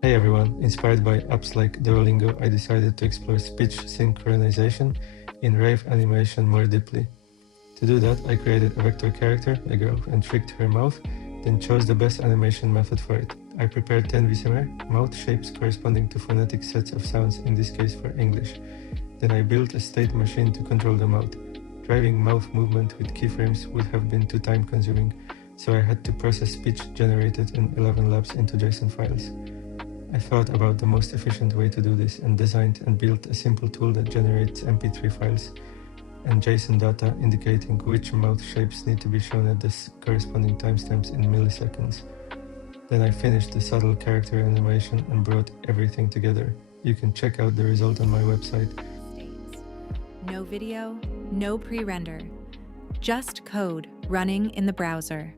Hey everyone, inspired by apps like Duolingo, I decided to explore speech synchronization in Rive animation more deeply. To do that, I created a vector character, a girl, and tricked her mouth, then chose the best animation method for it. I prepared 10 VSMR, mouth shapes corresponding to phonetic sets of sounds, in this case for English. Then I built a state machine to control the mouth. Driving mouth movement with keyframes would have been too time consuming, so I had to process speech generated in 11 labs into JSON files. I thought about the most efficient way to do this and designed and built a simple tool that generates MP3 files and JSON data indicating which mouth shapes need to be shown at the corresponding timestamps in milliseconds. Then I finished the subtle character animation and brought everything together. You can check out the result on my website. No video, no pre-render, just code running in the browser.